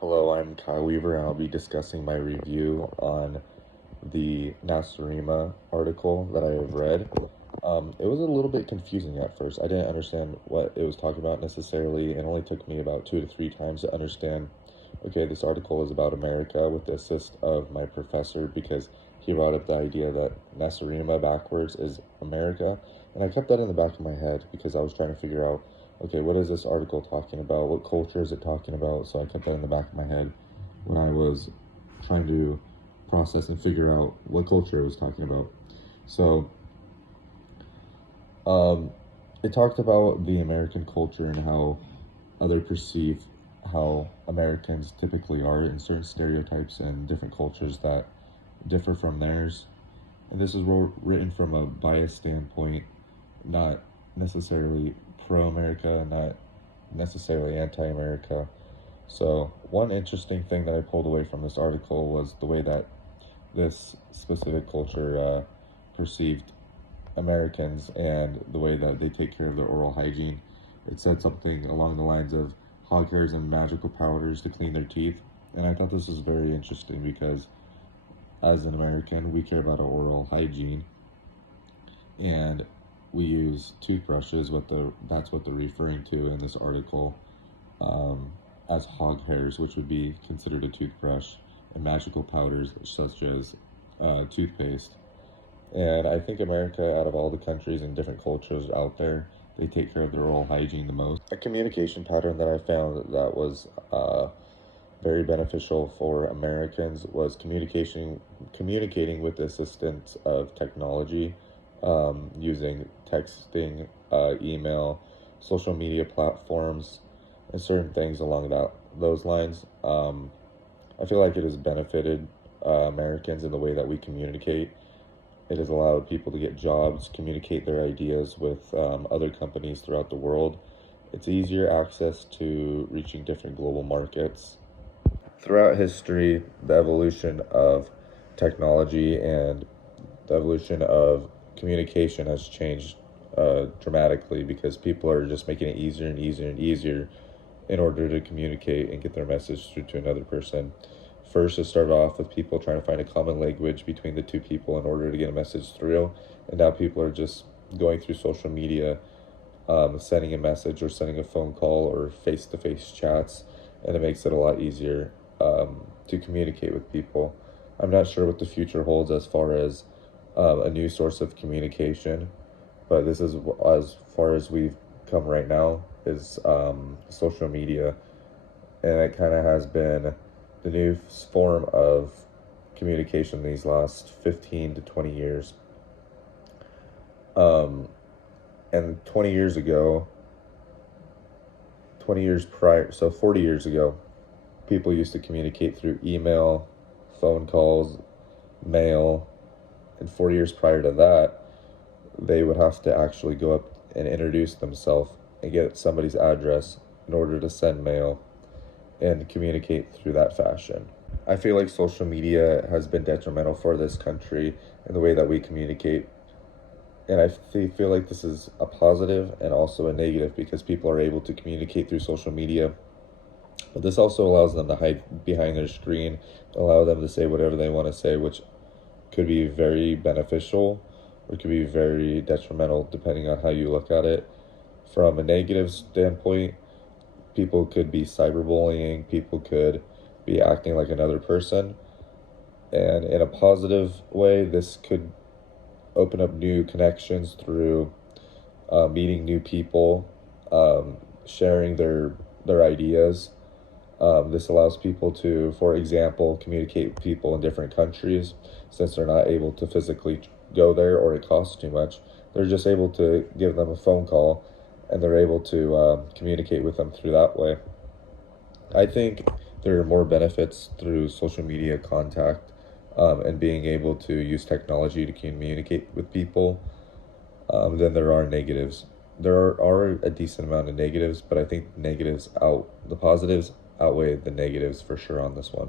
Hello, I'm Kyle Weaver, and I'll be discussing my review on the Nasarima article that I have read. It was a little bit confusing at first. I didn't understand what it was talking about necessarily. It only took me about 2 to 3 times to understand, okay, this article is about America with the assist of my professor because he brought up the idea that Nasarima backwards is America. And I kept that in the back of my head because I was trying to figure out, okay, what is this article talking about? What culture is it talking about? So I kept that in the back of my head when I was trying to process and figure out what culture it was talking about. So um, it talked about the American culture and how other perceive how Americans typically are in certain stereotypes and different cultures that differ from theirs. And this is written from a biased standpoint, not necessarily pro America, not necessarily anti America. So, one interesting thing that I pulled away from this article was the way that this specific culture perceived Americans and the way that they take care of their oral hygiene. It said something along the lines of hog hairs and magical powders to clean their teeth. And I thought this was very interesting because as an American, we care about our oral hygiene and we use toothbrushes. That's what they're referring to in this article um, as hog hairs, which would be considered a toothbrush, and magical powders such as toothpaste. And I think America, out of all the countries and different cultures out there, they take care of their oral hygiene the most. A communication pattern that I found that was very beneficial for Americans was communicating with the assistance of technology, using texting, email, social media platforms, and certain things along those lines. I feel like it has benefited Americans in the way that we communicate. It has allowed people to get jobs, communicate their ideas with other companies throughout the world. It's easier access to reaching different global markets. Throughout history, the evolution of technology and the evolution of communication has changed dramatically because people are just making it easier and easier and easier in order to communicate and get their message through to another person. First, it started off with people trying to find a common language between the two people in order to get a message through, and now people are just going through social media, sending a message or sending a phone call or face-to-face chats, and it makes it a lot easier to communicate with people. I'm not sure what the future holds as far as a new source of communication, but this is as far as we've come right now is social media, and it kind of has been the new form of communication these last 15 to 20 years. Um, and 20 years ago, 20 years prior, so 40 years ago, people used to communicate through email, phone calls, mail, and 40 years prior to that, they would have to actually go up and introduce themselves and get somebody's address in order to send mail and communicate through that fashion. I feel like social media has been detrimental for this country in the way that we communicate. And I feel like this is a positive and also a negative because people are able to communicate through social media. But this also allows them to hide behind their screen, allow them to say whatever they want to say, which could be very beneficial or could be very detrimental depending on how you look at it. From a negative standpoint, people could be cyberbullying, people could be acting like another person. And in a positive way, this could open up new connections through meeting new people, sharing their ideas. This allows people to, for example, communicate with people in different countries since they're not able to physically go there or it costs too much. They're just able to give them a phone call and they're able to communicate with them through that way. I think there are more benefits through social media contact and being able to use technology to communicate with people than there are negatives. There are a decent amount of negatives, but I think the positives outweigh the negatives for sure on this one.